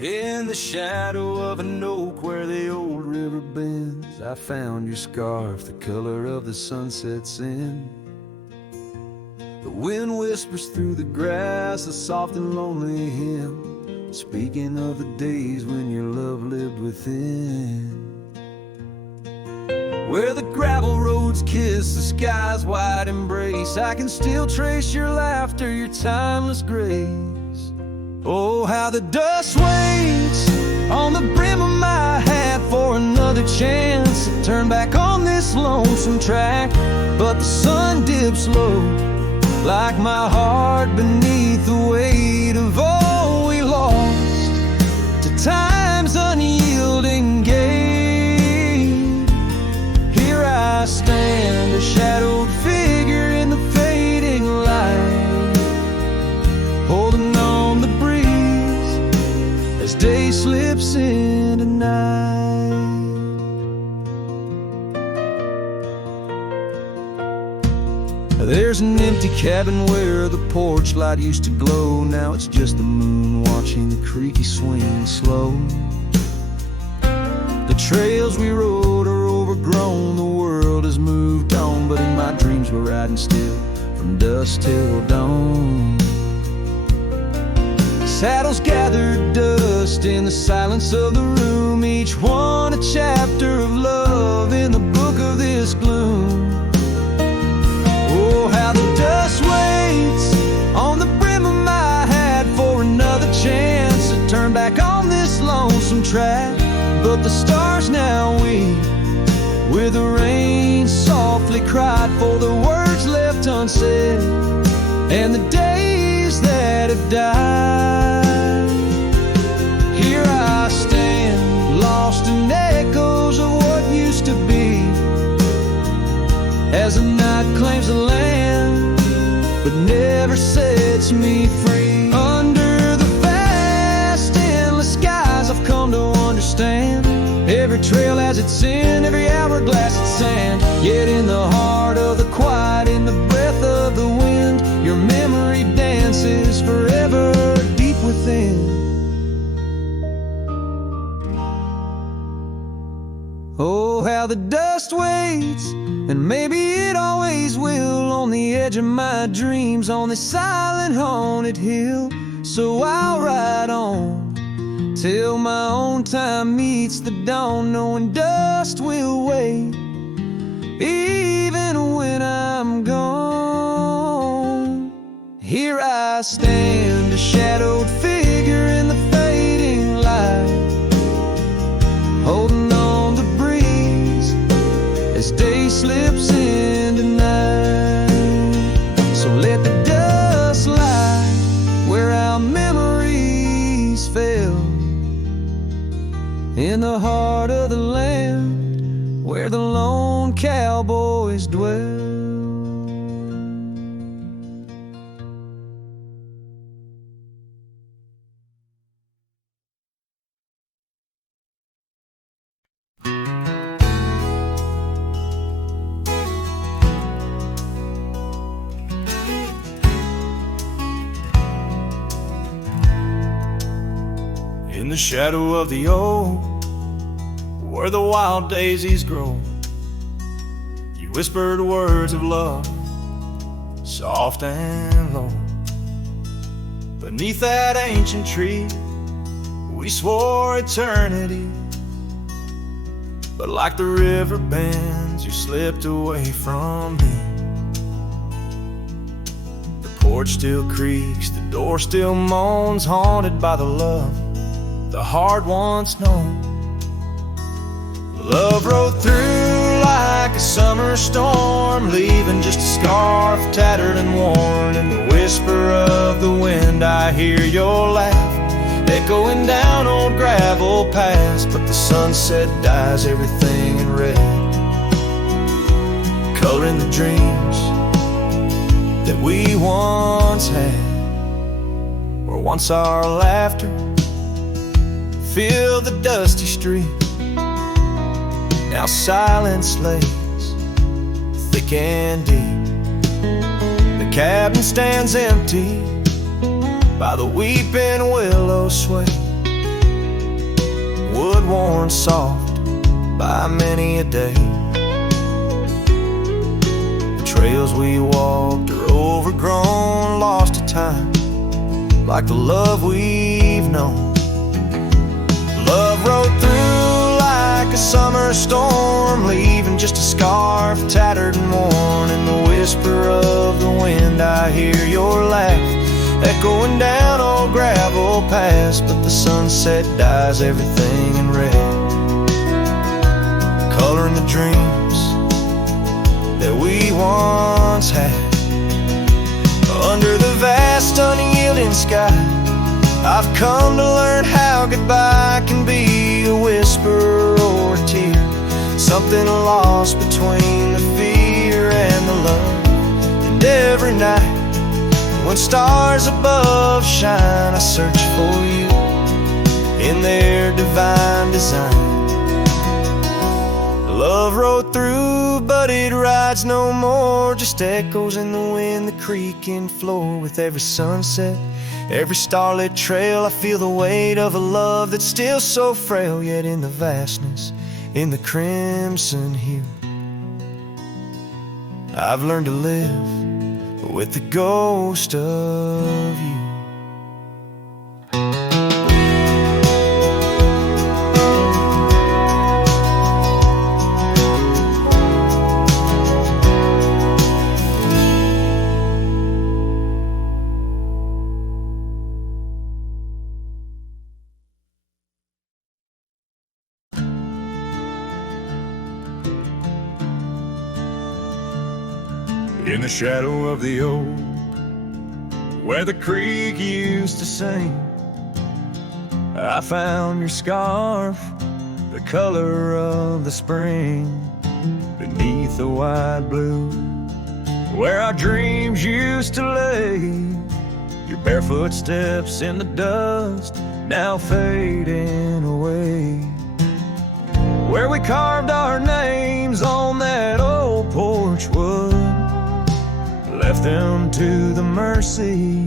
In the shadow of an oak where the old river bends, I found your scarf, the color of the sunset's in. The wind whispers through the grass, a soft and lonely hymn, speaking of the days when your love lived within. Where the gravel roads kiss the sky's wide embrace, I can still trace your laughter, your timeless grace. Oh, how the dust waits on the brim of my hat for another chance to turn back on this lonesome track. But the sun dips low, like my heart beneath the weight of all we lost to time's unyielding game. Here I stand, a shadowed figure in the fading light, holding on the breeze as day slips into night. There's an empty cabin where the porch light used to glow. Now it's just the moon watching the creaky swing slow. The trails we rode are overgrown, the world has moved on, but in my dreams we're riding still from dusk till dawn. Saddles gathered dust in the silence of the room, each one a chapter of love in the book of this gloom. Oh, how the dust waits on the brim of my hat for another chance to turn back on this lonesome track. But the stars now weep where the rain softly cried for the words left unsaid and the days that have died. Here I stand, lost in echoes of what used to be, as the night claims the land but never sets me free. Under the vast endless skies I've come to understand, every trail has its sin, every hourglass its sand. Yet in the heart of the quiet, in the breath of the wind, your memory dances forever deep within. Oh, how the dust waits, and maybe it always will, on the edge of my dreams, on this silent haunted hill. So I'll ride on till my own time meets the dawn, knowing dust will wait even when I'm gone. Here I stand, a shadowed figure in the fading light, holding on the breeze as day slips into night. So let the dust lie where our memories fell, in the heart of the land where the lone cowboys dwell. In the shadow of the oak, where the wild daisies grow, you whispered words of love, soft and low. Beneath that ancient tree, we swore eternity, but like the river bends, you slipped away from me. The porch still creaks, the door still moans, haunted by the love the heart once known. Love rode through like a summer storm, leaving just a scarf tattered and worn. In the whisper of the wind I hear your laugh, echoing down old gravel paths. But the sunset dyes everything in red, coloring the dreams that we once had, where once our laughter filled the dusty street. Now silence lays thick and deep. The cabin stands empty by the weeping willow sway, wood worn soft by many a day. The trails we walked are overgrown, lost to time, like the love we've known. Love rode through like a summer storm, leaving just a scarf tattered and worn. In the whisper of the wind I hear your laugh echoing down old gravel paths, but the sunset dyes everything in red, coloring the dreams that we once had. Under the vast unyielding sky, I've come to learn how goodbye can be a whisper or a tear, something lost between the fear and the love. And every night when stars above shine, I search for you in their divine design. Love rode through, but it rides no more, just echoes in the wind, the creaking floor. With every sunset, every starlit trail, I feel the weight of a love that's still so frail, yet in the vastness, in the crimson hue, I've learned to live with the ghost of you. In the shadow of the old, where the creek used to sing, I found your scarf, the color of the spring, beneath the wide blue, where our dreams used to lay. Your barefoot steps in the dust, now fading away, where we carved our names on that old porch wood, left them to the mercy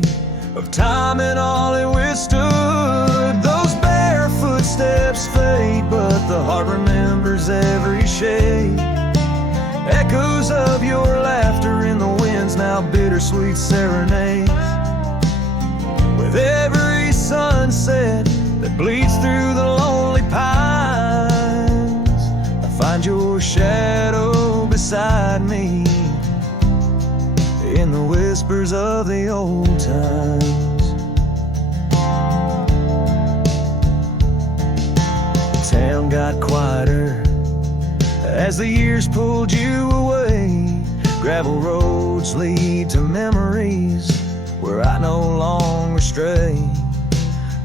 of time and all it withstood. Those bare footsteps fade, but the heart remembers every shade. Echoes of your laughter in the wind's now bittersweet serenades. With every sunset that bleeds through the lonely pines, I find your shadow beside me in the whispers of the old times. The town got quieter as the years pulled you away. Gravel roads lead to memories where I no longer stray.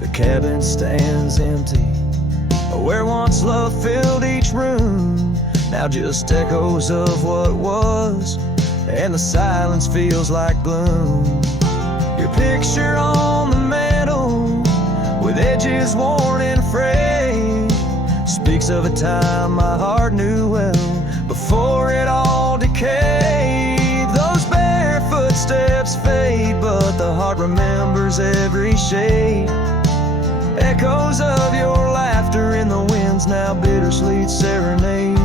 The cabin stands empty where once love filled each room, now just echoes of what was, and the silence feels like gloom. Your picture on the mantle, with edges worn and frayed, speaks of a time my heart knew well, before it all decayed. Those bare footsteps fade, but the heart remembers every shade. Echoes of your laughter in the wind's now bittersweet serenades.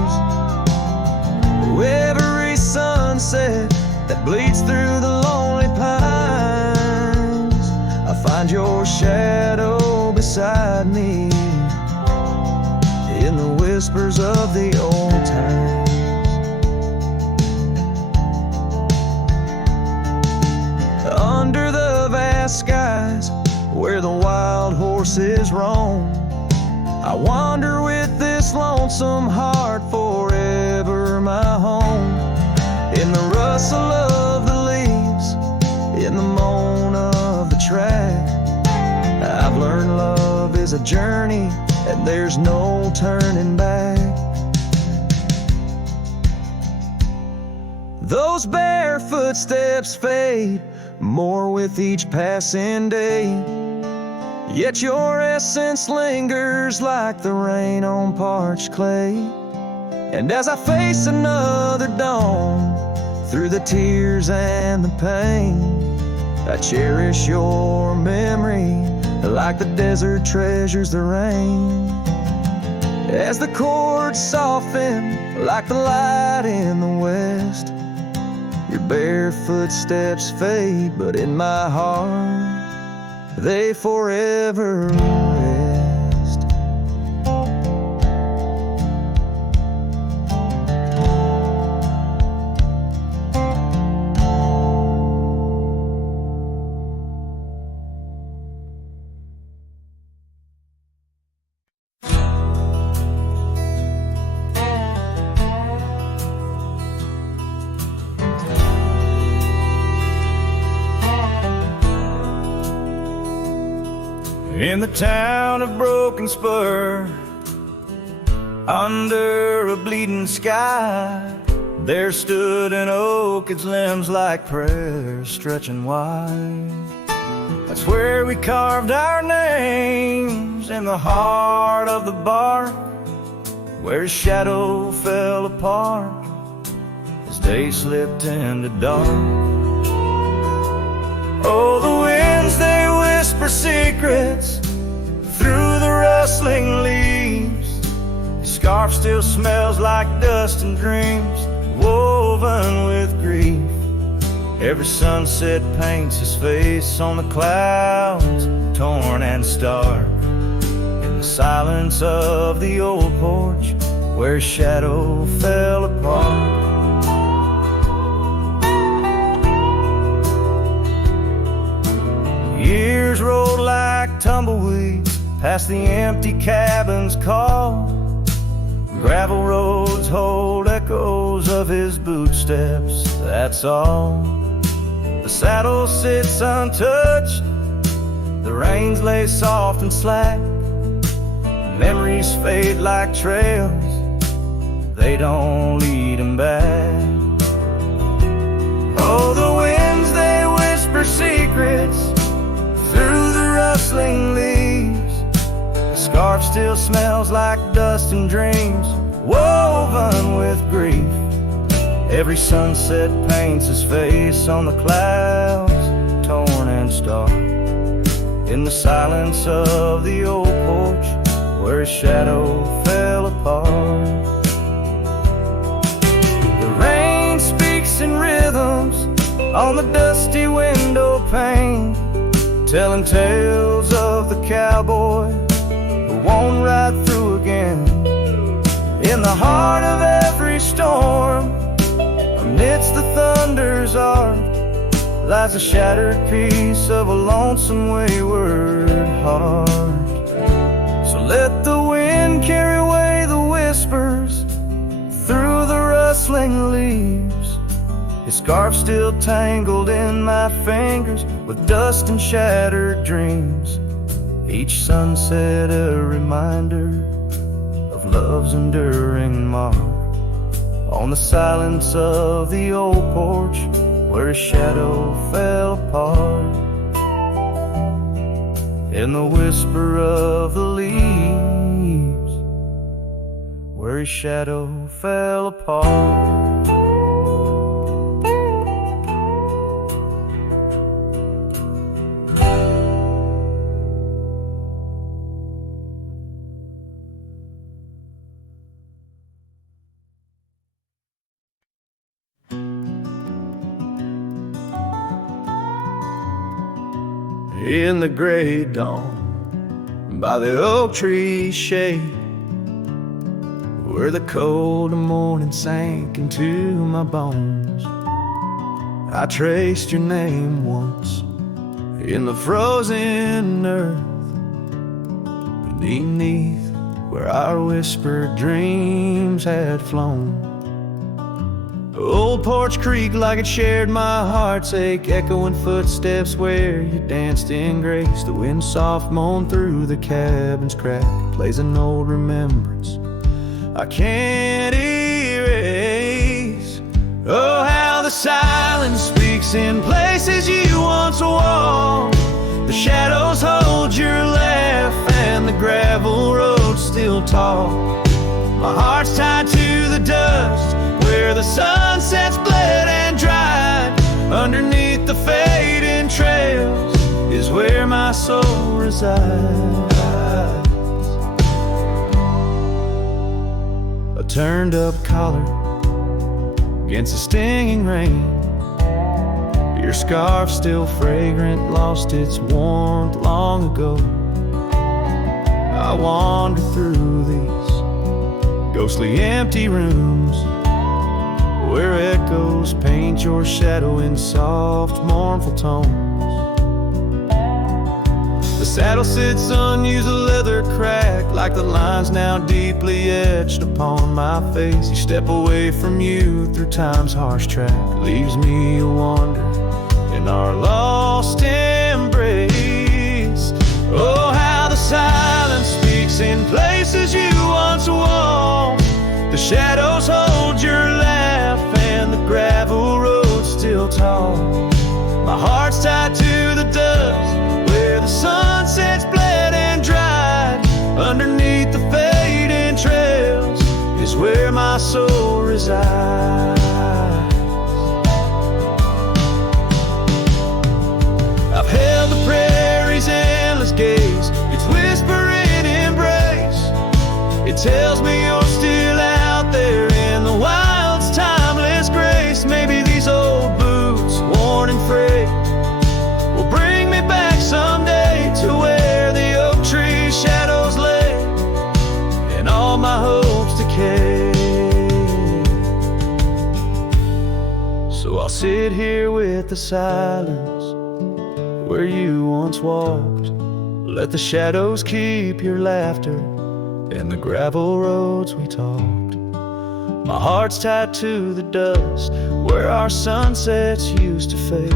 Every sunset that bleeds through the lonely pines, I find your shadow beside me in the whispers of the old times. Under the vast skies where the wild horses roam, I wander with this lonesome heart, forever my home. In the rustle of the leaves, in the moan of the track, I've learned love is a journey and there's no turning back. Those bare footsteps fade more with each passing day, yet your essence lingers like the rain on parched clay. And as I face another dawn, through the tears and the pain, I cherish your memory like the desert treasures the rain. as the chords soften like the light in the west. Your bare footsteps fade, but in my heart they forever rest. In the town of Broken Spur, under a bleeding sky, there stood an oak, its limbs like prayers stretching wide. That's where we carved our names, in the heart of the bark, where his shadow fell apart as day slipped into dark. Oh, the winds, they whisper secrets through the rustling leaves. His scarf still smells like dust and dreams woven with grief. Every sunset paints his face on the clouds, torn and stark. In the silence of the old porch, where his shadow fell apart. Years rolled like tumbleweeds past the empty cabin's call. Gravel roads hold echoes of his footsteps, that's all. The saddle sits untouched, the reins lay soft and slack. Memories fade like trails, they don't lead him back. Oh, the winds, they whisper secrets through the rustling leaves. The scarf still smells like dust and dreams woven with grief. Every sunset paints his face on the clouds, torn and stark. In the silence of the old porch, where his shadow fell apart. The rain speaks in rhythms on the dusty window pane, telling tales of the cowboy who won't ride through again. In the heart of every storm, amidst the thunder's arc, lies a shattered piece of a lonesome wayward heart. So let the wind carry away the whispers through the rustling leaves. His scarf still tangled in my fingers with dust and shattered dreams. Each sunset a reminder of love's enduring mark. On the silence of the old porch, where his shadow fell apart. In the whisper of the leaves, where his shadow fell apart. In the gray dawn, by the oak tree's shade, where the cold morning sank into my bones, I traced your name once in the frozen earth, beneath where our whispered dreams had flown. Old Porch Creek like it shared my heart's ache, echoing footsteps where you danced in grace. The wind soft moaned through the cabin's crack, plays an old remembrance I can't erase. Oh, how the silence speaks in places you once walked. The shadows hold your laugh and the gravel roads still talk. My heart's tied to the dust where the sunsets bled and dried. Underneath the fading trails is where my soul resides. turned up collar against the stinging rain. Your scarf still fragrant, lost its warmth long ago. I wander through these ghostly empty rooms where echoes paint your shadow in soft, mournful tones. The saddle sits unused, the leather cracked, like the lines now deeply etched upon my face. You step away from you through time's harsh track, leaves me a wander in our lost embrace. Oh, how the silence speaks in places you once walked. The shadows hold your laugh and the gravel road still tall. My heart's tied to the dust where the sunsets bled and dried. Underneath the fading trails is where my soul resides. I've held the prairie's endless gaze, its whispering embrace. It tells me you're still out there in the wild's timeless grace. Maybe these old boots, worn and frayed, will bring me back someday to where the oak tree shadows lay and all my hopes decay. So I'll sit here with the silence where you once walked. Let the shadows keep your laughter and the gravel roads we talked. My heart's tied to the dust where our sunsets used to fade.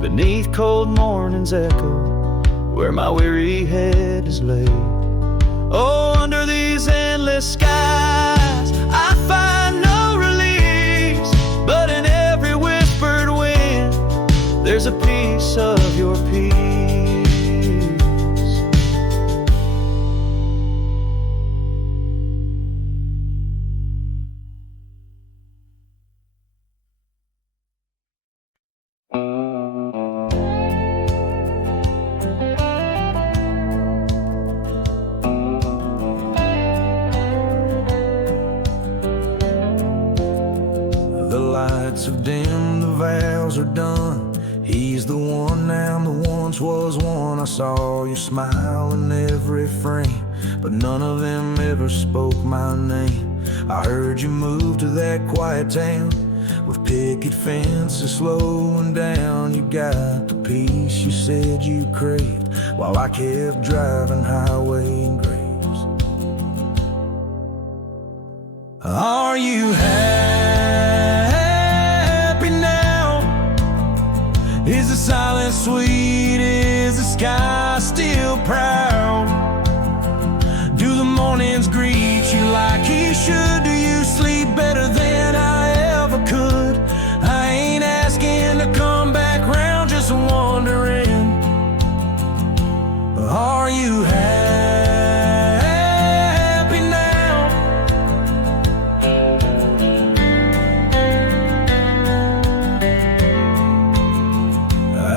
Beneath cold morning's echo where my weary head is laid. Oh, under these endless skies I find no release, but in every whispered wind there's a piece of your peace. The lights have dimmed, the vows are done. He's the one now, the once was one. I saw you smile in every frame, but none of them ever spoke my name. I heard you move to that quiet town with picket fences slowing down. You got the peace you said you craved while I kept driving highway graves. Are you happy now? Is the silence sweet? Is the sky still proud? Do the mornings greet you like he should? Do you sleep better than I ever could? I ain't asking to come back round, just wondering. Are you happy now?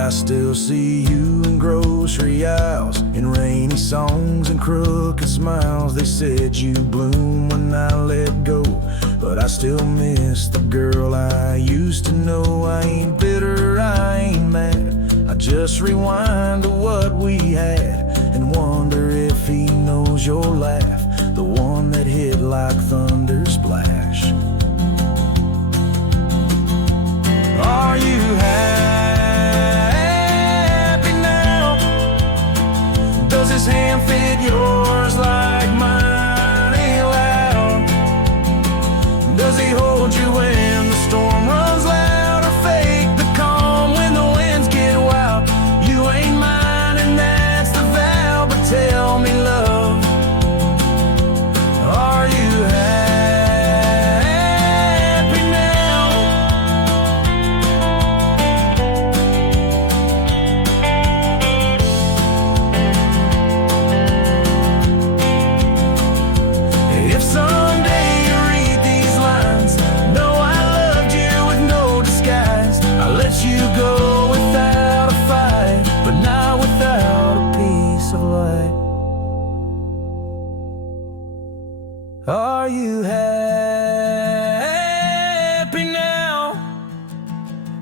I still see you in grocery aisles, in rainy songs and crooked smiles. They said you bloom when I let go, but I still miss the girl I used to know. I ain't bitter, I ain't mad. I just rewind to what we had and wonder if he knows your laugh, the one that hit like thunder splash. Are you happy now? Does his hand fit yours like mine ain't loud? Does he hold you when the storm runs loud, or fake the calm when the winds get wild? You ain't mine and that's the vow, but tell me, love, are you happy now? If someday you read these lines, know I loved you with no disguise. I let you go without a fight, but not without a piece of light. Are you happy?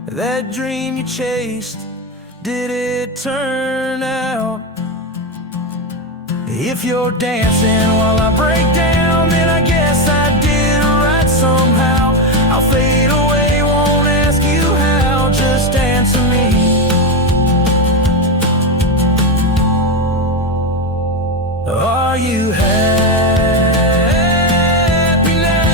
That dream you chased, did it turn out? If you're dancing while I break down, then I guess I did right somehow. I'll fade away, won't ask you how, just answer me. Are you happy now?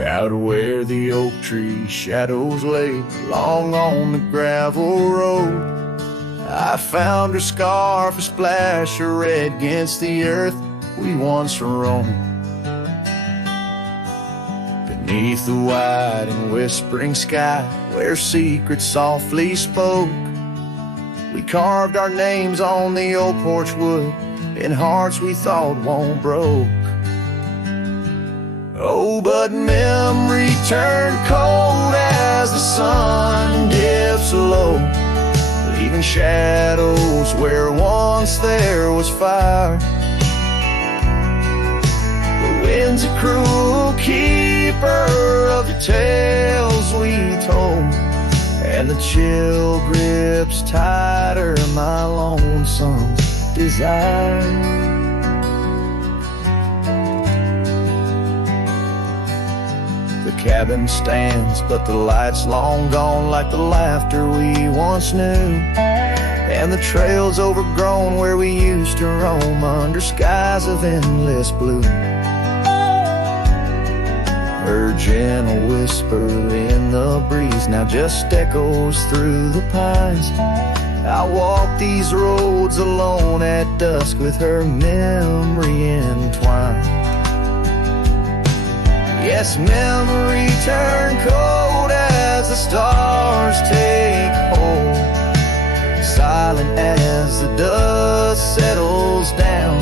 Out where the oak tree shadows lay, long on the gravel road, I found her scarf, a splash of red against the earth we once roamed. Beneath the wide and whispering sky, where secrets softly spoke, we carved our names on the old porch wood in hearts we thought won't broke. Oh, but memory turned cold as the sun dips low, leaving shadows where once there was fire. The wind's a cruel keeper of the tales we told, and the chill grips tighter my lonesome desire. The cabin stands, but the light's long gone, like the laughter we once knew, and the trail's overgrown where we used to roam under skies of endless blue. Her gentle whisper in the breeze now just echoes through the pines. I walk these roads alone at dusk with her memory entwined. Yes, memory turned cold as the stars take hold, silent as the dust settles down.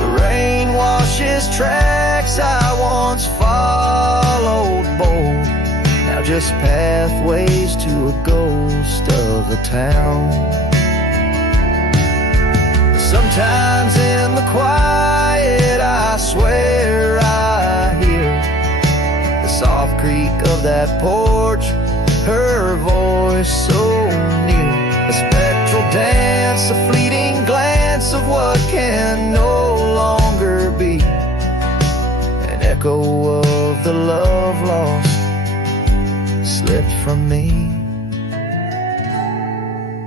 The rain washes tracks I once followed bold, now just pathways to a ghost of a town. Sometimes in the quiet I swear I hear the soft creak of that porch, her voice so near. A spectral dance, a fleeting glance of what can no longer be, an echo of the love lost slipped from me.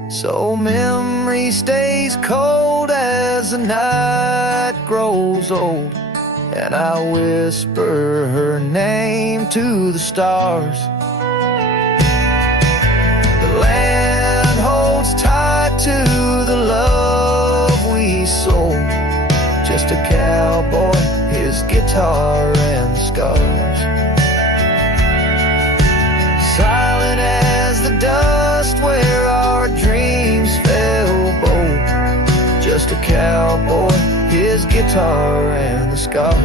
So memory stays cold as the night grows old, and I whisper her name to the stars. The land holds tight to the love we sold, just a cowboy, his guitar and scars. Silent as the dust where our dreams fell bold, just a cowboy, his guitar and the scars.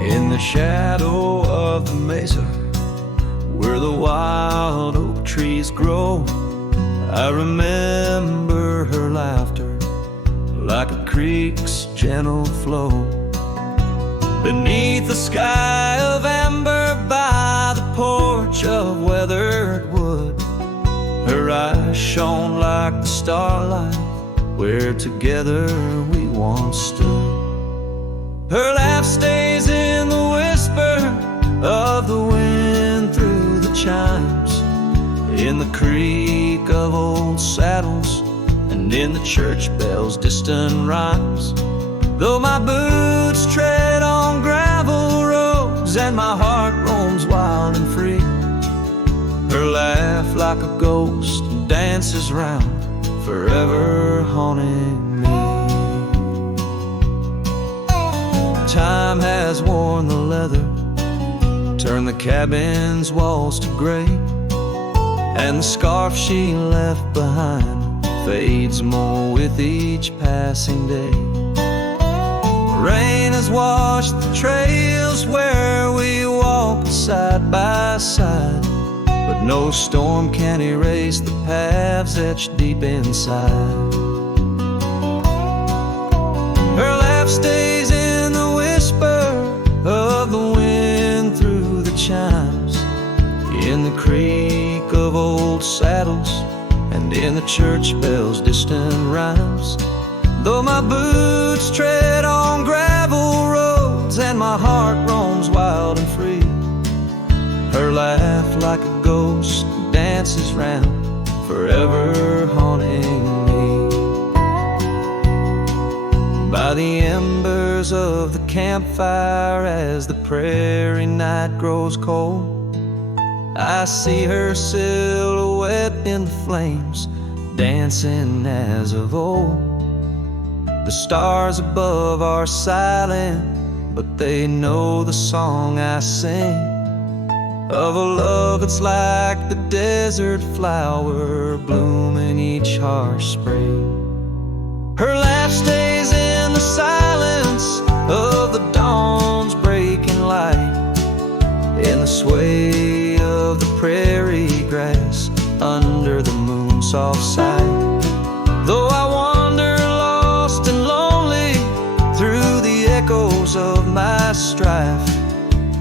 In the shadow of the mesa, where the wild oak trees grow, I remember her laughter like a creek's gentle flow. Beneath the sky of amber by the porch of weathered wood, her eyes shone like the starlight where together we once stood. Her laugh stays in the whisper of the wind through the chimes, in the creak of old saddles, and in the church bells' distant rhymes. Though my boots like a ghost dances round, forever haunting me. Time has worn the leather, turned the cabin's walls to gray, and the scarf she left behind fades more with each passing day. Rain has washed the trails where we walk side by side, but no storm can erase the paths etched deep inside. Her laugh stays in the whisper of the wind through the chimes, in the creak of old saddles, and in the church bells' distant rhymes. Though my boots tread on gravel roads and my heart roams wild and free, her laugh like a ghost dances round, forever haunting me. By the embers of the campfire, as the prairie night grows cold, I see her silhouette in the flames, dancing as of old. The stars above are silent, but they know the song I sing, of a love that's like the desert flower blooming each harsh spring. Her laugh stays in the silence of the dawn's breaking light, in the sway of the prairie grass under the moon's soft side. Though I wander lost and lonely through the echoes of my strife,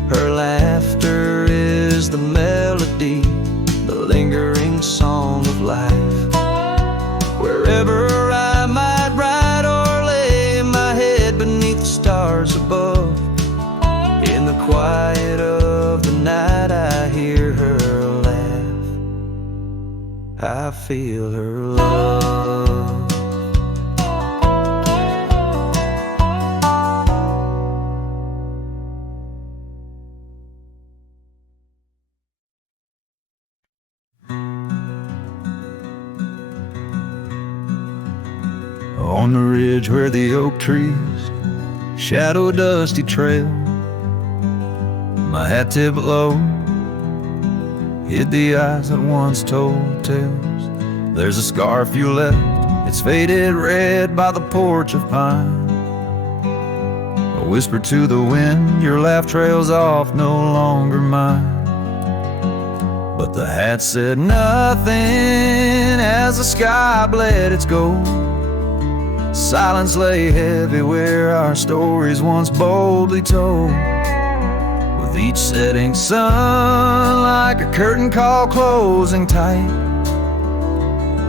her laughter is the melody, the lingering song of life. Wherever I might ride or lay my head beneath the stars above, in the quiet of the night I hear her laugh, I feel her love. On the ridge where the oak trees shadow a dusty trail, my hat tipped low hid the eyes that once told tales. There's a scarf you left, it's faded red by the porch of pine. I whisper to the wind, your laugh trails off, no longer mine. But the hat said nothing as the sky bled its gold. Silence lay heavy where our stories once boldly told. With each setting sun like a curtain call closing tight,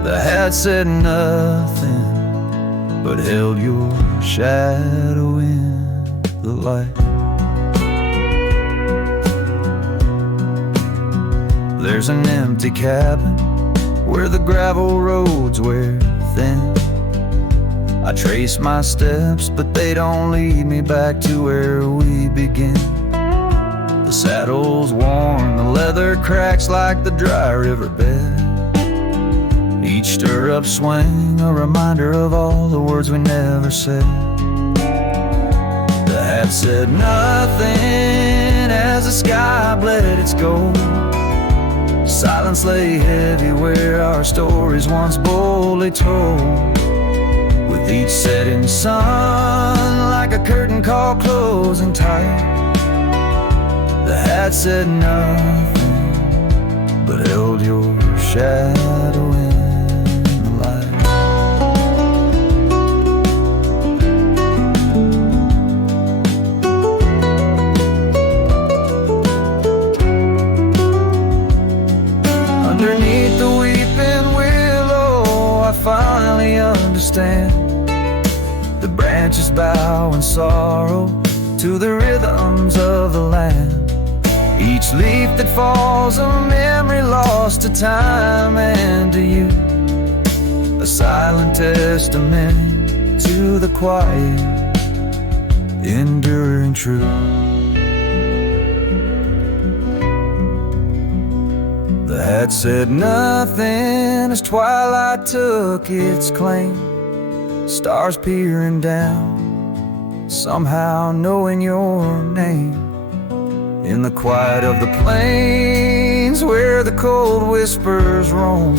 the hat said nothing but held your shadow in the light. There's an empty cabin where the gravel roads wear thin. I trace my steps, but they don't lead me back to where we begin. The saddle's worn, the leather cracks like the dry riverbed. Each stirrup swing, a reminder of all the words we never said. The hat said nothing as the sky bled its gold. Silence lay heavy where our stories once boldly told. With each setting sun like a curtain call closing tight, the hat said nothing but held your shadow in the light. Underneath the weeping willow, I finally understand. The branches bow in sorrow to the rhythms of the land. Each leaf that falls, a memory lost to time and to you, a silent testament to the quiet, enduring truth. The hat said nothing as twilight took its claim. Stars peering down, somehow knowing your name. In the quiet of the plains where the cold whispers roam,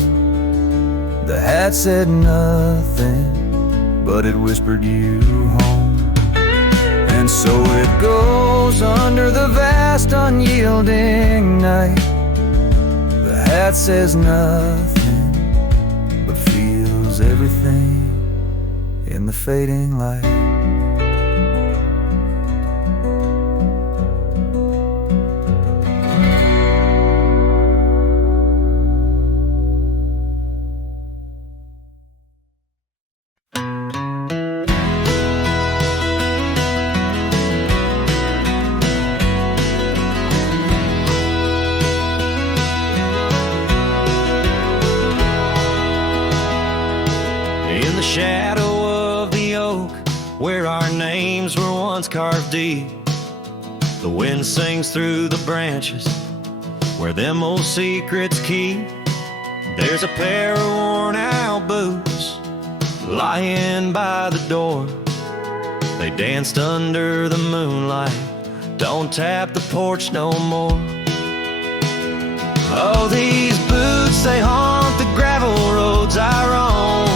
the hat said nothing, but it whispered you home. And so it goes under the vast unyielding night. The hat says nothing, but feels everything in the fading light. In the shadow of the oak, where our names were once carved deep, the wind sings through the branches, where them old secrets keep. There's a pair of worn out boots lying by the door. They danced under the moonlight, don't tap the porch no more. Oh, these boots, they haunt the gravel roads I roam.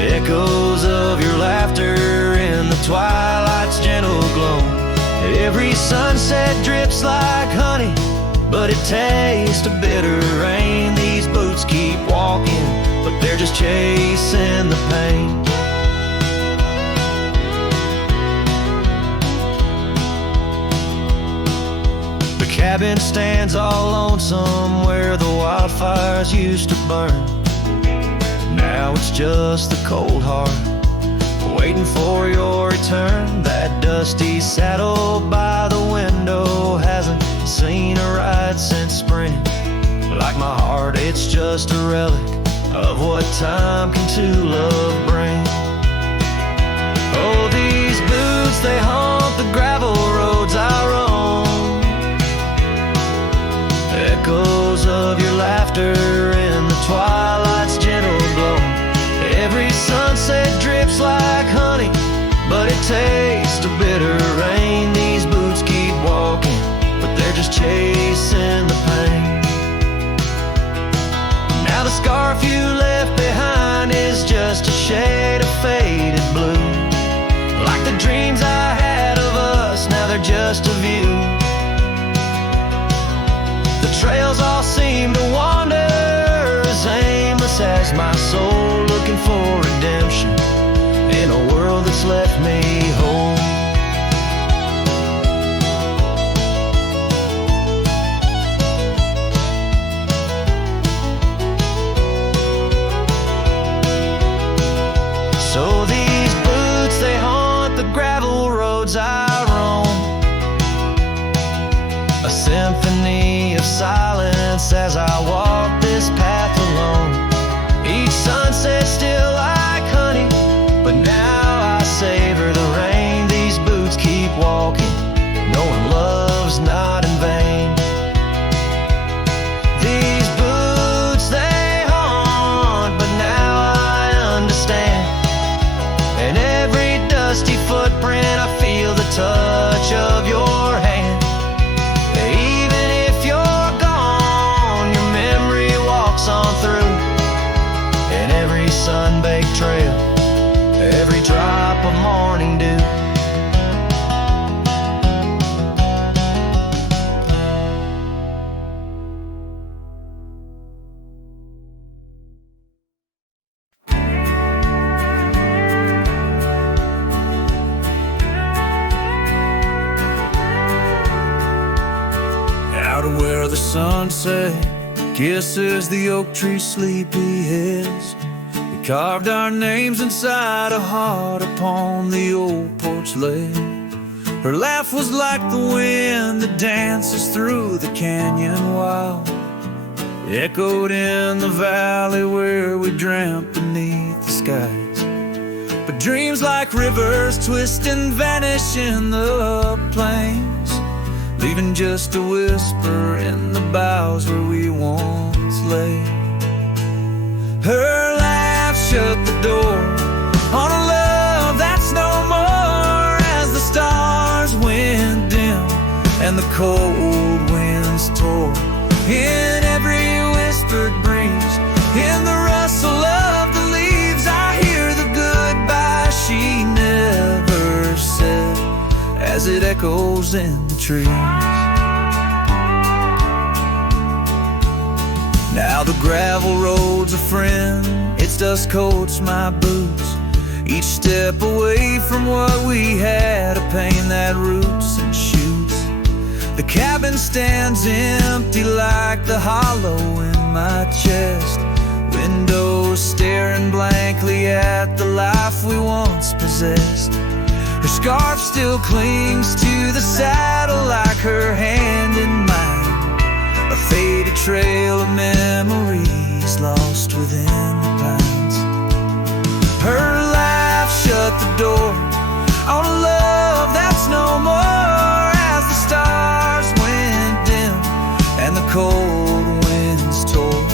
Echoes of your laughter in the twilight's gentle glow. Every sunset drips like honey, but it tastes of bitter rain. These boots keep walking, but they're just chasing the pain. The cabin stands all lonesome where the wildfires used to burn. Now it's just the cold heart waiting for your return. That dusty saddle by the window hasn't seen a ride since spring. Like my heart, it's just a relic of what time can true love bring. Oh, these boots, they haunt the gravel roads I roam. Echoes of your laughter in the twilight's gentle glow. Every sunset drips like honey, but it tastes of bitter rain. These boots keep walking, but they're just chasing the pain. Now the scarf you left behind is just a shade of faded blue. Like the dreams I had of us, now they're just a view. The trails all seem to wander as aimless as my soul, looking for redemption in a world that's left me whole. So these boots, they haunt the gravel roads I roam. A symphony of silence as I walk this path alone. Each sunset still like honey, but now I savor the rain. These boots keep walking, knowing love's not in vain. These boots, they haunt, but now I understand. In every dusty footprint I feel the touch of your hand. Even if you're gone, your memory walks on through. In every sun-baked trail, every drop of morning dew. Out of where the sunset kisses the oak tree's sleepy heads, we carved our names inside a heart upon the old porch ledge. Her laugh was like the wind that dances through the canyon wild, echoed in the valley where we dreamt beneath the skies. But dreams like rivers twist and vanish in the plains. leaving just a whisper in the boughs where we once lay. Her laugh shut the door on a love that's no more, as the stars went dim and the cold winds tore. In every whispered breeze, in the rustle of the leaves, I hear the goodbye she never said as it echoes in the trees. Now the gravel road's a friend, its dust coats my boots, each step away from what we had, a pain that roots and shoots. The cabin stands empty like the hollow in my chest, windows staring blankly at the life we once possessed. Her scarf still clings to the saddle like her hand in mine, a faded trail of memories lost within the pines. Her laugh shut the door on a love that's no more, as the stars went dim and the cold winds tore.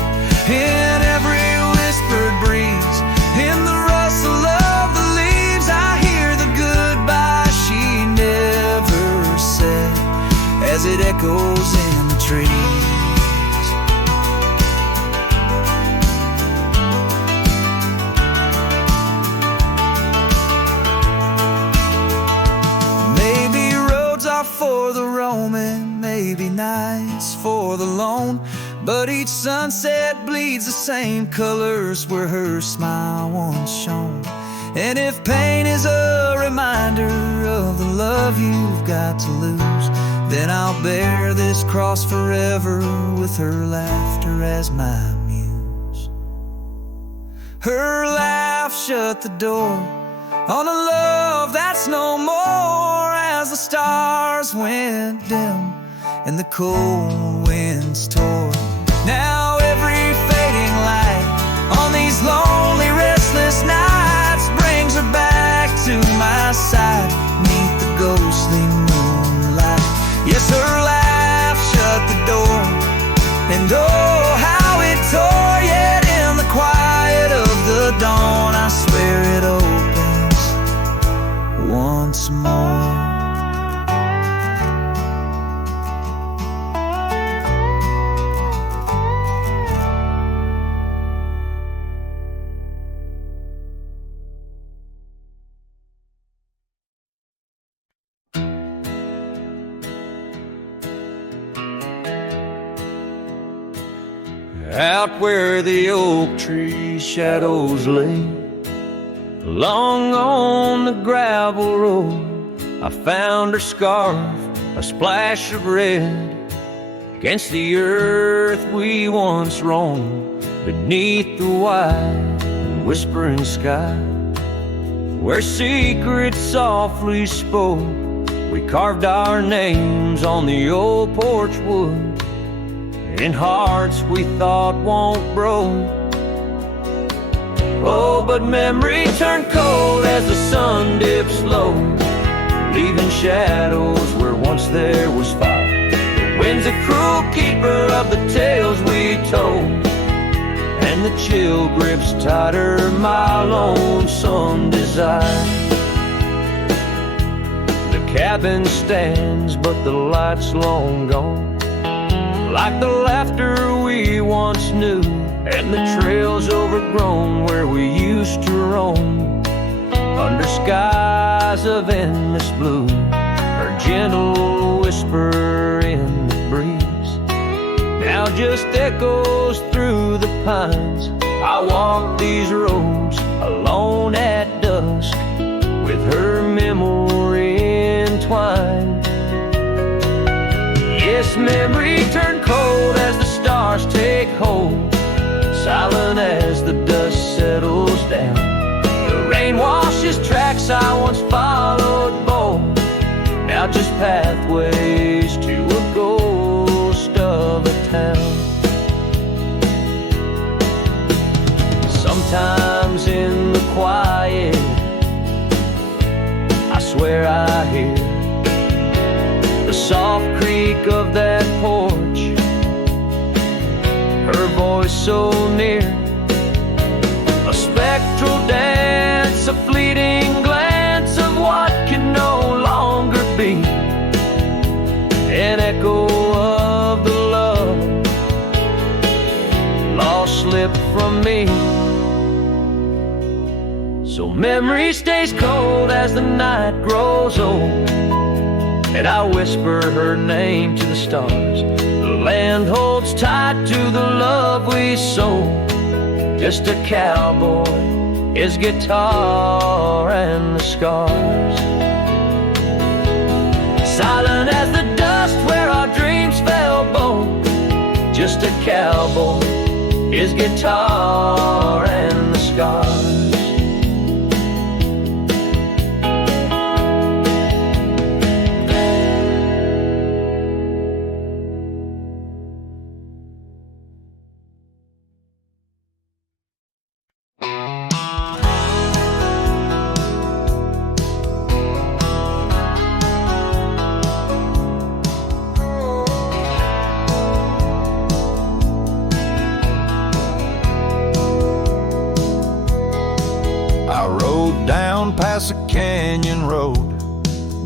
In every whispered breeze, in the rustle of the leaves, I hear the goodbye she never said as it echoes in the trees. Maybe roads are for the roaming, maybe nights for the lone, but each sunset bleeds the same colors where her smile once shone. And if pain is a reminder of the love you've got to lose, then I'll bear this cross forever with her laughter as my muse. Her laugh shut the door on a love that's no more, as the stars went dim and the cold winds tore. Now every fading light on these lonely, restless nights brings her back to my side, neath the ghostly moonlight. Yes, her laugh shut the door, and oh, how it tore. Yet in the quiet of the dawn, I swear it opens once more. Out where the oak tree shadows lay, along on the gravel road, I found her scarf, a splash of red, against the earth we once roamed, beneath the wide and whispering sky, where secrets softly spoke. We carved our names on the old porch wood, in hearts we thought won't grow. Oh, but memory turned cold as the sun dips low, leaving shadows where once there was fire. The wind's a cruel keeper of the tales we told, and the chill grips tighter my lonesome desire. The cabin stands, but the light's long gone, like the laughter we once knew, and the trails overgrown where we used to roam, under skies of endless blue. Her gentle whisper in the breeze now just echoes through the pines. I walk these roads alone at dusk, with her memory entwined. Yes, memory turned cold as the stars take hold, silent as the dust settles down. The rain washes tracks I once followed bold, now just pathways to a ghost of a town. Sometimes in the quiet, I swear I hear the soft creak creak of that porch, her voice so near, a spectral dance, a fleeting glance of what can no longer be, an echo of the love lost slipped from me. So memory stays cold as the night grows old, and I whisper her name to the stars. The land holds tight to the love we sold. Just a cowboy, his guitar and the scars. Silent as the dust where our dreams fell bold. Just a cowboy, his guitar and the scars. Past a canyon road,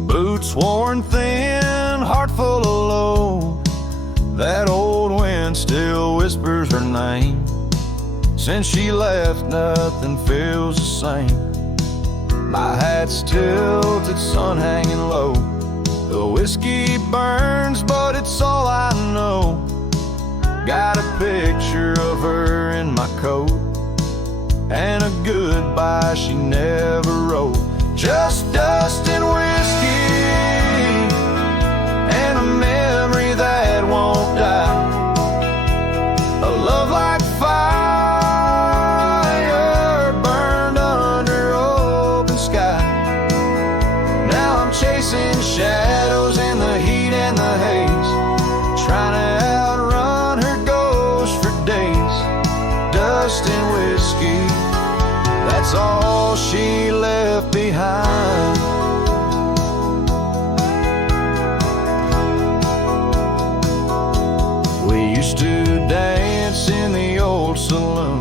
boots worn thin, heart full of load. That old wind still whispers her name. Since she left, nothing feels the same. My hat's tilted, sun hanging low. The whiskey burns, but it's all I know. Got a picture of her in my coat, and a goodbye she never wrote. Just dust and whiskey, and a memory that won't die. A love like fire burned under open sky. Now I'm chasing shadows in the heat and the haze, trying to outrun her ghost for days. Dust and whiskey, that's all she left behind. We used to dance in the old saloon.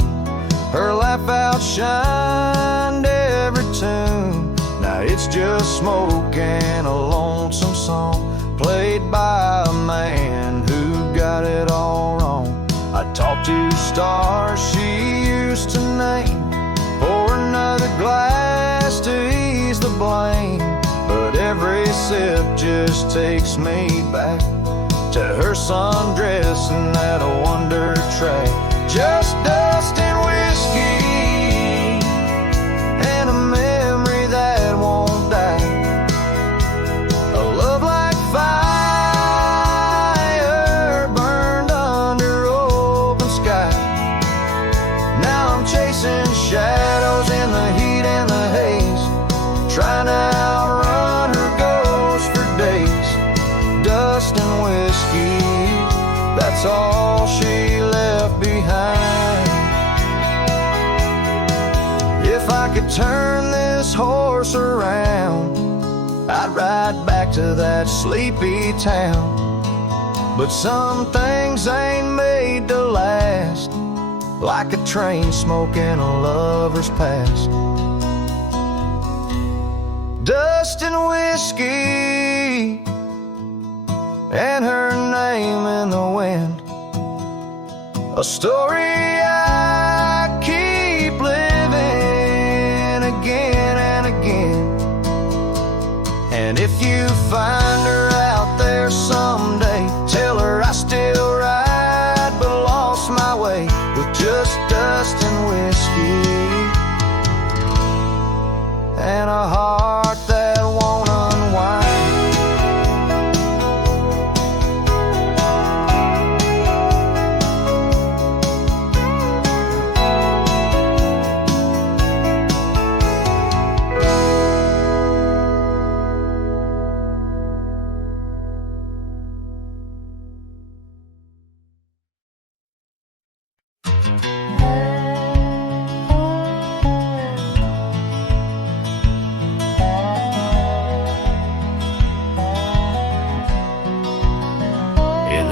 Her laugh outshined every tune. Now it's just smoke and a lonesome song, played by a man who got it all wrong. I talked to stars she used to name, pour another glass to ease the blame. But every sip just takes me back to her sundress and that wonder track. Just dust and whiskey, and a memory that won't die. A love like fire burned under open sky. Now I'm chasing shadows in the heat and the haze, trying to outrun her ghost for days. Dust and whiskey, that's all she left behind. If I could turn this horse around, I'd ride back to that sleepy town. But some things ain't made to last, like a train smoke in a lover's past. Dust and whiskey, and her name in the wind. A story I keep living again and again. And if you find her out there someday, tell her I still ride but lost my way, with just dust and whiskey, and a heart that won't unwind.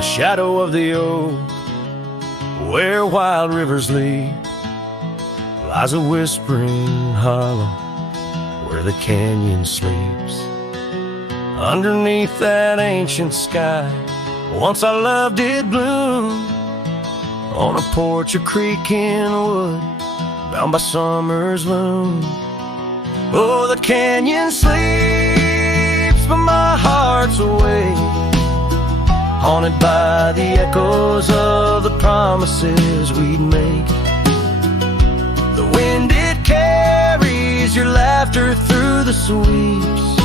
shadow of the oak, where wild rivers lead, lies a whispering hollow where the canyon sleeps. Underneath that ancient sky, once our love did bloom, on a porch, a creek in wood, bound by summer's loom. Oh, the canyon sleeps, but my heart's awake, haunted by the echoes of the promises we'd make. The wind, it carries your laughter through the sweeps.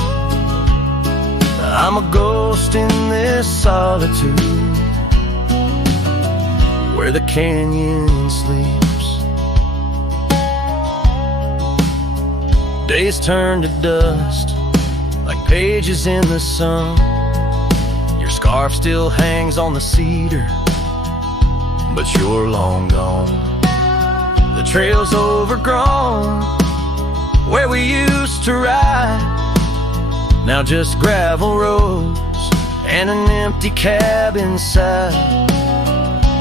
I'm a ghost in this solitude, where the canyon sleeps. Days turn to dust, like pages in the sun. Your scarf still hangs on the cedar, but you're long gone. The trail's overgrown, where we used to ride, now just gravel roads and an empty cab inside.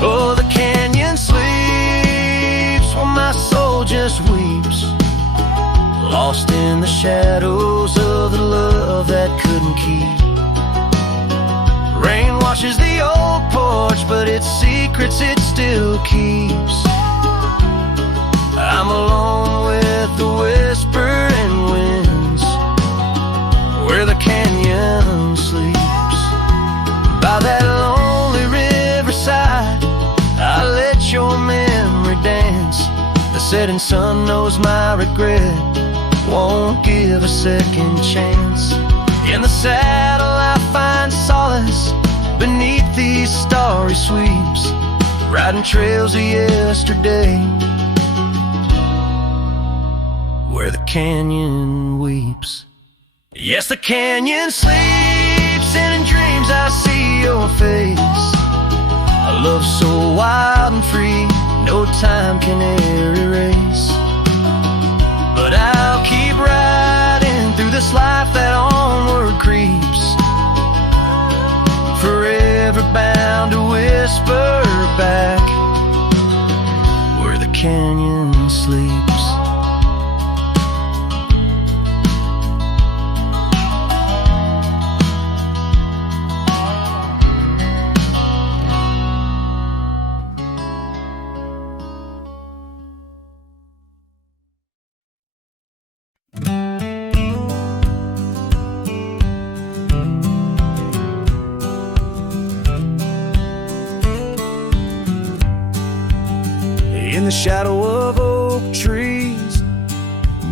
Oh, the canyon sleeps while my soul just weeps, lost in the shadows of the love that couldn't keep. Rain washes the old porch, but its secrets it still keeps. I'm alone with the whispering winds, where the canyon sleeps. By that lonely riverside, I let your memory dance. The setting sun knows my regret won't give a second chance. In the saddle I find solace beneath these starry sweeps, riding trails of yesterday, where the canyon weeps. Yes, the canyon sleeps, and in dreams I see your face. A love so wild and free, no time can e'er erase. But I'll keep riding through this life that onward creeps, forever bound to whisper back, where the canyon sleeps. In the shadow of oak trees,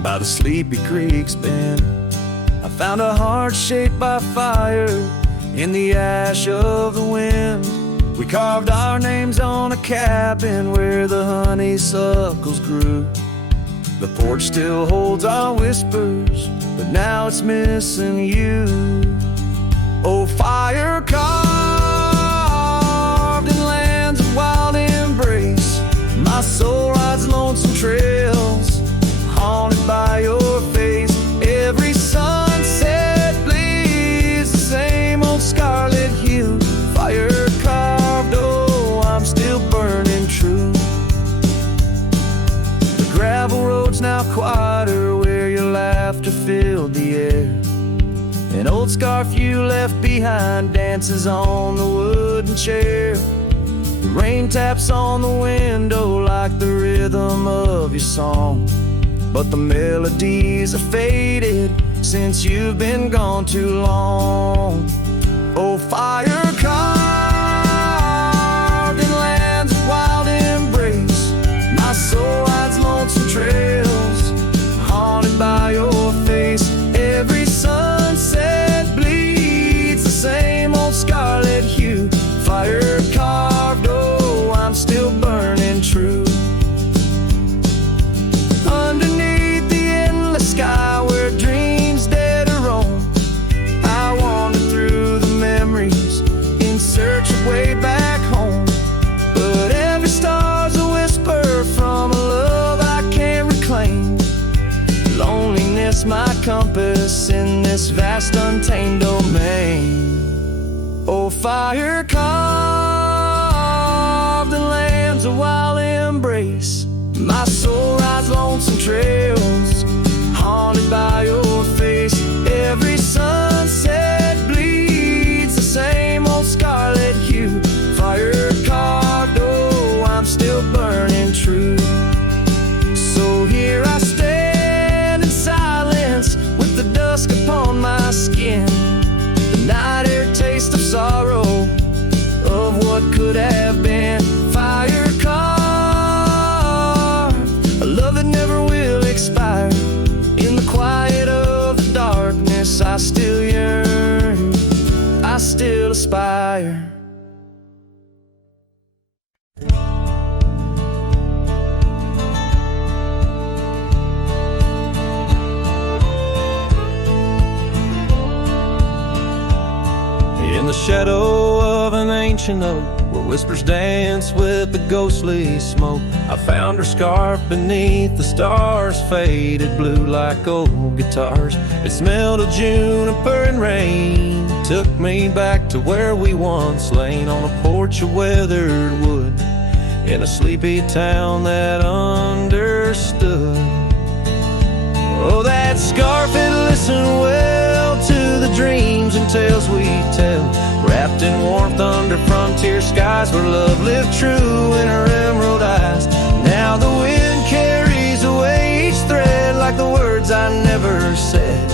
by the sleepy creek's bend, I found a heart shaped by fire in the ash of the wind. We carved our names on a cabin where the honeysuckles grew. The porch still holds our whispers, but now it's missing you. Oh, fire carved in lands of wild embrace, my soul rides lonesome trails, haunted by your face. Every sunset bleeds the same old scarlet hue. Fire carved, oh, I'm still burning true. The gravel road's now quieter, where your laughter filled the air. An old scarf you left behind dances on the wooden chair. The rain taps on the window like the rhythm of your song, but the melodies are faded since you've been gone too long. Oh, fire carved in lands of wild embrace, my soul rides lonesome trails, haunted by your face. Every sunset bleeds the same old scarlet hue. Fire carved, oh, I'm still burning true. Underneath the endless sky where dreams dare to roam, I wander through the memories in search of way back home. But every star's a whisper from a love I can't reclaim. Loneliness my compass in this vast untamed domain. Oh, fire carved trails, haunted by your face. Every sunset bleeds the same old scarlet hue. Fire carved, oh, I'm still burning true. So here I stand in silence with the dusk upon my skin. The night air taste of sorrow, of what could have been. Fire carved, a love that never will expire. In the quiet of the darkness, I still yearn, I still aspire. In the shadow of an ancient oak, where whispers dance with the ghostly smoke, I found her scarf beneath the stars, faded blue like old guitars. It smelled of juniper and rain, took me back to where we once lain on a porch of weathered wood, in a sleepy town that understood. Oh, that scarf, it listened well to the dreams and tales we tell, wrapped in warmth under frontier skies, where love lived true in her emerald eyes. Now the wind carries away each thread like the words I never said,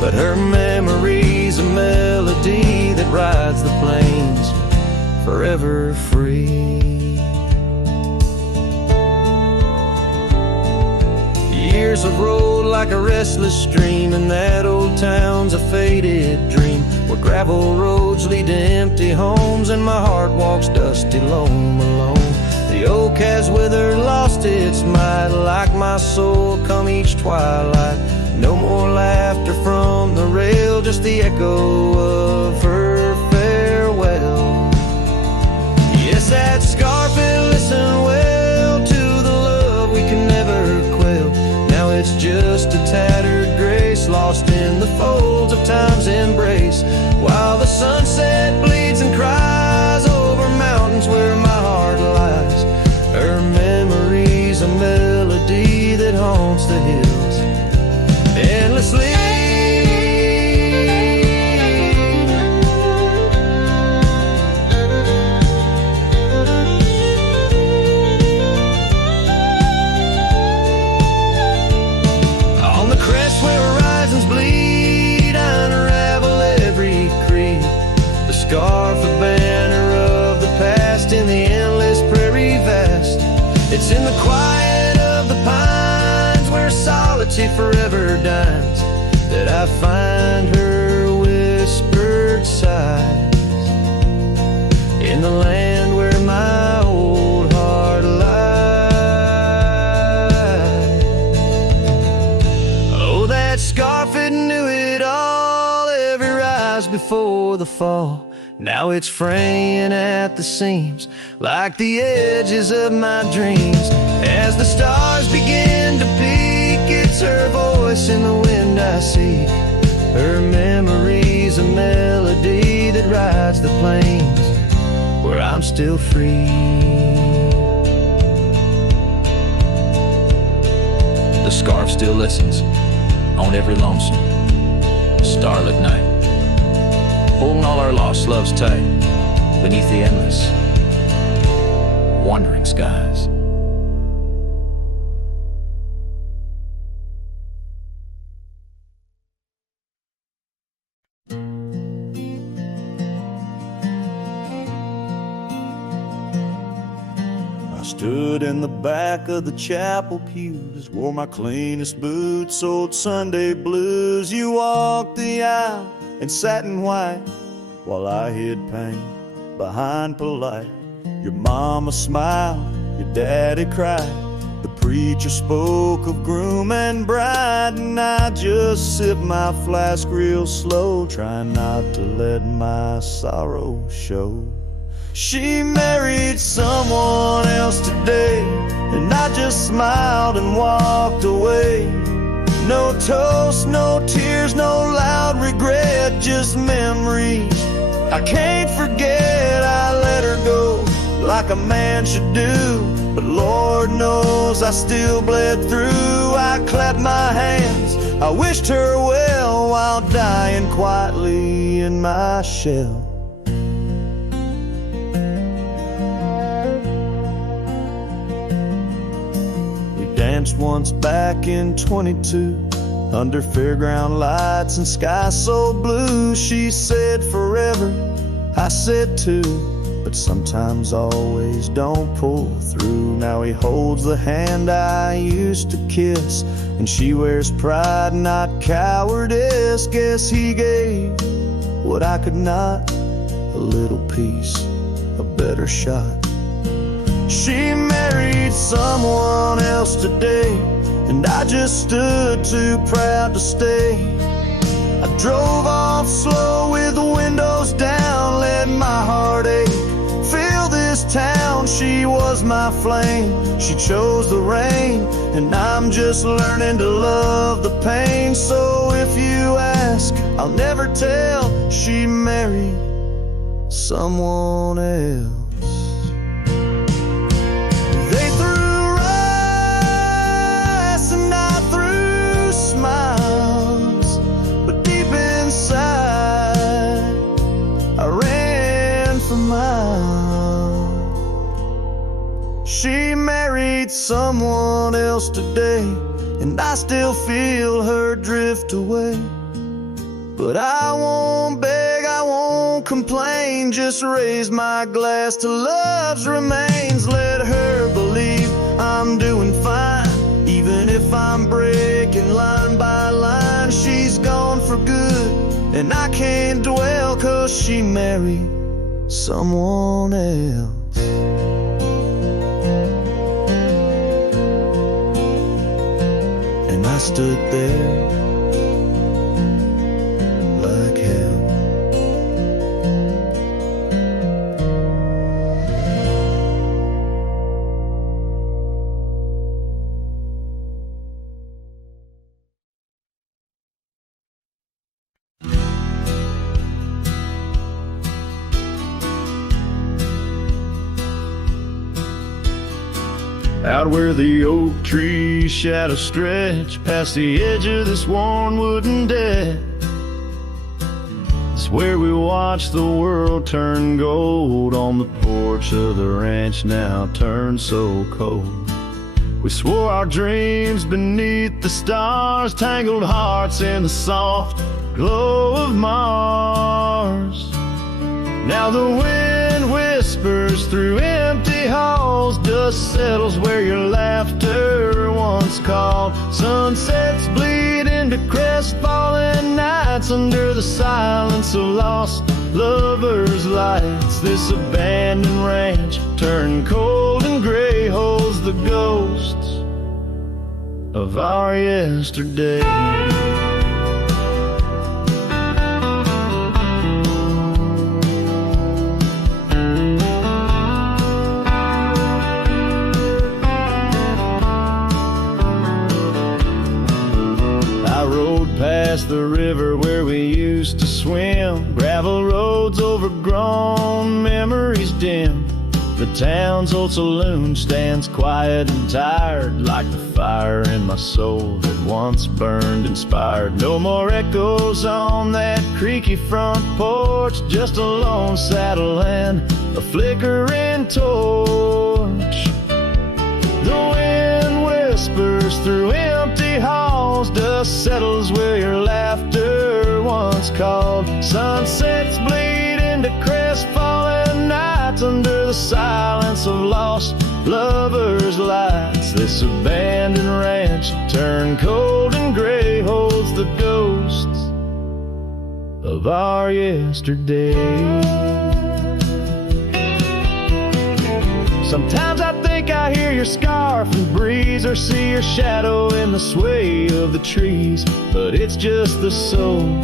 but her memory's a melody that rides the plains forever free. Years have rolled like a restless stream, and that old town's a faded dream, where gravel roads lead to empty homes, and my heart walks dusty lone alone. The oak has withered, lost its might, like my soul come each twilight. No more laughter from the rail, just the echo of her farewell. Yes, that scarf, it listened well to the love we can never quell. Now it's just a tattered grace, lost in the folds of time's embrace, while the sunset bleeds and cries over mountains where my heart lies. Her memory's a melody that haunts the hills endlessly. Bleed, unravel every creed. The scarf, a banner of the past, in the endless prairie vast. It's in the quiet of the pines, where solitude forever dines, that I find her whispered sighs. In the land where my old heart lies. Oh, that scarf, it knew it all, every rise before the fall. Now it's fraying at the seams, like the edges of my dreams. As the stars begin to peak, it's her voice in the wind I see. Her memory's a melody that rides the plains where I'm still free. The scarf still listens on every lonesome starlit night, holding all our lost loves tight beneath the endless wandering skies. I stood in the back of the chapel pews, wore my cleanest boots, old Sunday blues. You walked the aisle in satin white, while I hid pain behind polite. Your mama smiled, your daddy cried, the preacher spoke of groom and bride, and I just sipped my flask real slow, trying not to let my sorrow show. She married someone else today, and I just smiled and walked away. No toast, no tears, no loud regret, just memories I can't forget. I let her go like a man should do. But Lord knows I still bled through. I clapped my hands, I wished her well, while dying quietly in my shell. We danced once back in 22, under fairground lights and sky so blue. She said forever, I said too, but sometimes always don't pull through. Now he holds the hand I used to kiss, and she wears pride, not cowardice. Guess he gave what I could not, a little piece, a better shot. She married someone else today, and I just stood too proud to stay. I drove off slow with the windows down, let my heart ache fill this town. She was my flame, she chose the rain, and I'm just learning to love the pain. So if you ask, I'll never tell. She married someone else. They threw rice and I threw smiles, but deep inside I ran for miles. She married someone else today, and I still feel her drift away. But I won't beg, I won't complain, just raise my glass to love's remains. Let her believe I'm doing fine, even if I'm breaking line by line. She's gone for good, and I can't dwell, 'cause she married someone else. And I stood there like hell. Out where the oak tree shadows stretch past the edge of this worn wooden deck, it's where we watch the world turn gold. On the porch of the ranch now turned so cold. We swore our dreams beneath the stars, tangled hearts in the soft glow of Mars. Now the wind whispers through empty halls, dust settles where your laughter once called. Sunsets bleed into crestfallen nights under the silence of lost lovers' lights. This abandoned ranch turned cold and gray holds the ghosts of our yesterday. Past the river where we used to swim, gravel roads overgrown, memories dim. The town's old saloon stands quiet and tired, like the fire in my soul that once burned inspired. No more echoes on that creaky front porch, just a lone saddle and a flickering torch. The wind whispers through empty halls, dust settles where your laughter once called. Sunsets bleed into crestfallen nights under the silence of lost lovers' lights. This abandoned ranch turned cold and gray holds the ghosts of our yesterday. Sometimes I think I hear your scarf and breeze, or see your shadow in the sway of the trees. But it's just the soul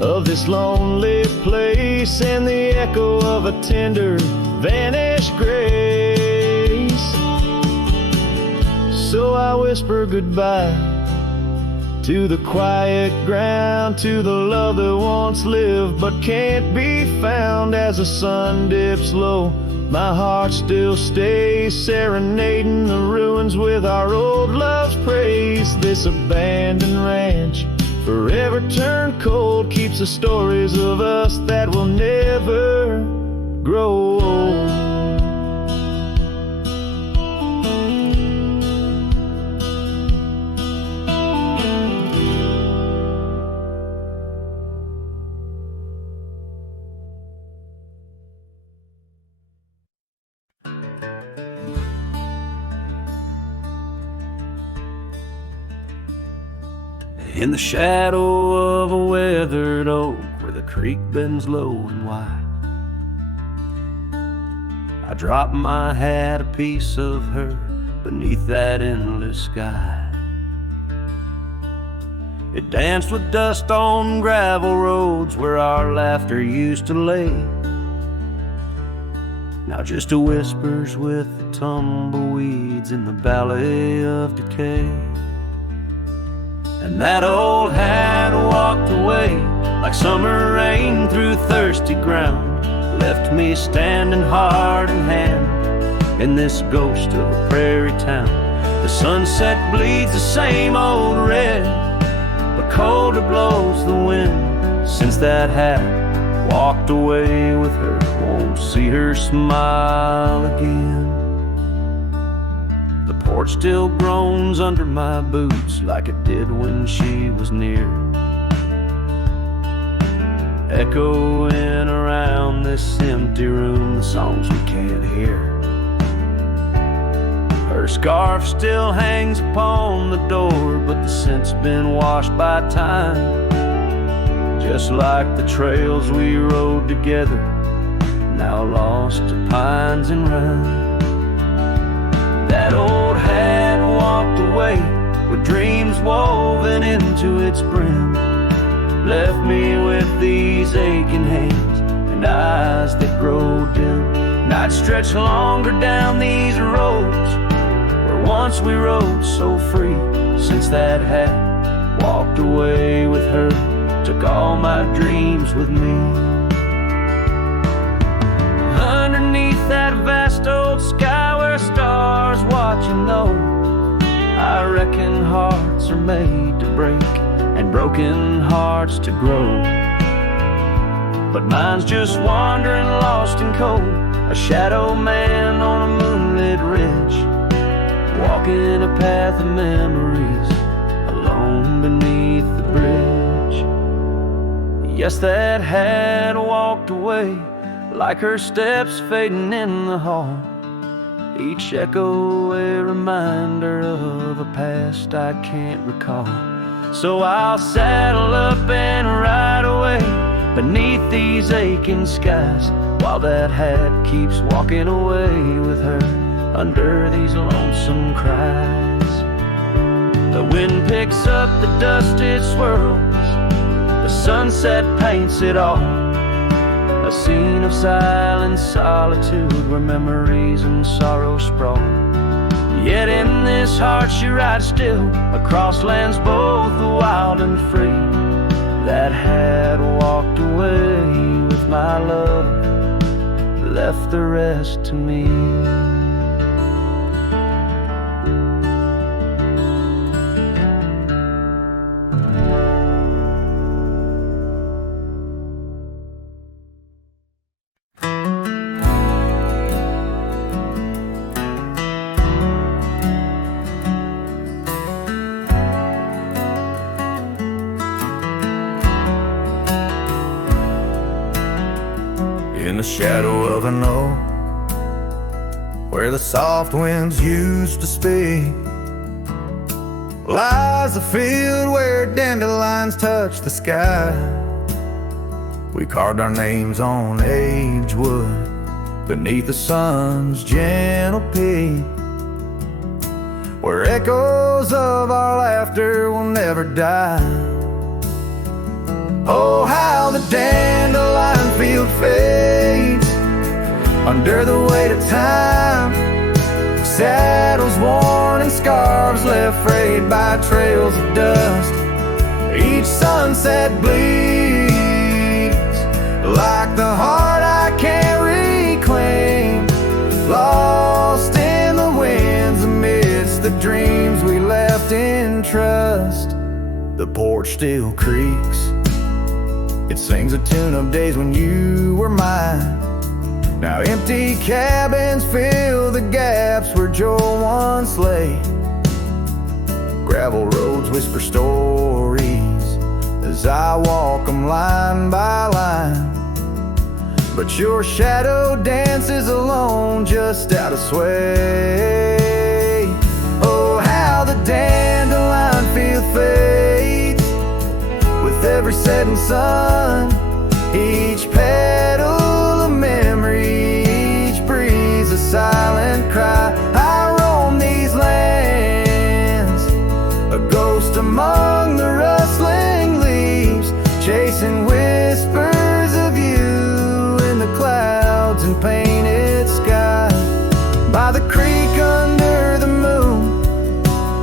of this lonely place, and the echo of a tender vanished grace. So I whisper goodbye to the quiet ground, to the love that once lived but can't be found. As the sun dips low, my heart still stays serenading the ruins with our old love's praise. This abandoned ranch, forever turned cold, keeps the stories of us that will never grow old. In the shadow of a weathered oak, where the creek bends low and wide, I drop my hat, a piece of her, beneath that endless sky. It danced with dust on gravel roads where our laughter used to lay. Now just a whispers with the tumbleweeds in the valley of decay. And that old hat walked away like summer rain through thirsty ground, left me standing heart in hand in this ghost of a prairie town. The sunset bleeds the same old red, but colder blows the wind. Since that hat walked away with her, won't see her smile again. The porch still groans under my boots like it did when she was near, echoing around this empty room the songs we can't hear. Her scarf still hangs upon the door, but the scent's been washed by time, just like the trails we rode together, now lost to pines and rime. That old hat walked away with dreams woven into its brim, left me with these aching hands and eyes that grow dim. Nights stretch longer down these roads where once we rode so free. Since that hat walked away with her, took all my dreams with me. Underneath that vast old sky where stars watch and know, I reckon hearts are made to break and broken hearts to grow. But mine's just wandering lost and cold, a shadow man on a moonlit ridge, walking a path of memories alone beneath the bridge. Yes, that hat walked away like her steps fading in the hall, each echo a reminder of a past I can't recall. So I'll saddle up and ride away beneath these aching skies, while that hat keeps walking away with her under these lonesome cries. The wind picks up the dust it swirls, the sunset paints it all, a scene of silent solitude where memories and sorrow sprawl. Yet in this heart she rides still, across lands both wild and free. That hat walked away with my love, left the rest to me. In the shadow of an oak, where the soft winds used to speak, lies a field where dandelions touch the sky. We carved our names on aged wood beneath the sun's gentle peak, where echoes of our laughter will never die. Oh, how the dandelion field fades under the weight of time, saddles worn and scarves left frayed by trails of dust. sunset bleeds, like the heart I can't reclaim, lost in the winds amidst the dreams we left in trust. The porch still creaks, it sings a tune of days when you were mine. Now empty cabins fill the gaps where Joel once lay. Gravel roads whisper stories as I walk them line by line, but your shadow dances alone just out of sway. Oh, how the dandelion field fades with every setting sun, each petal a memory, each breeze a silent cry. I roam these lands, a ghost among the rustling leaves, chasing whispers of you in the clouds and painted sky. By the creek under the moon,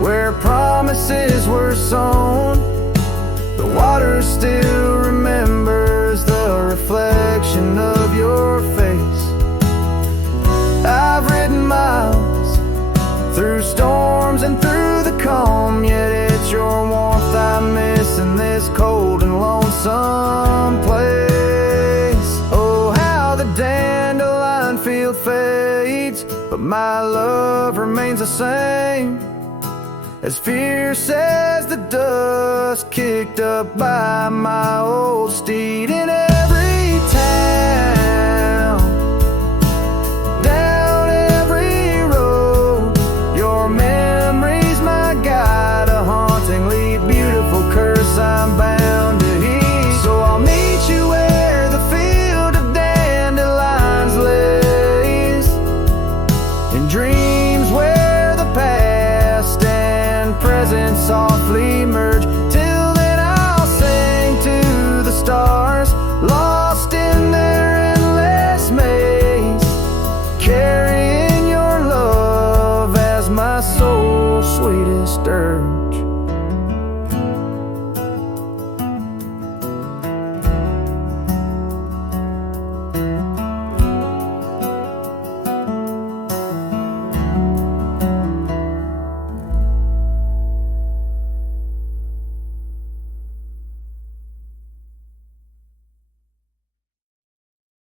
where promises were sown, the water still remembers the reflection of your face. I've ridden miles through storms and through the calm, yet it's your warmth I miss in this cold and lonesome place. Oh, how the dandelion field fades, but my love remains the same, as fierce as the dust kicked up by my old steed in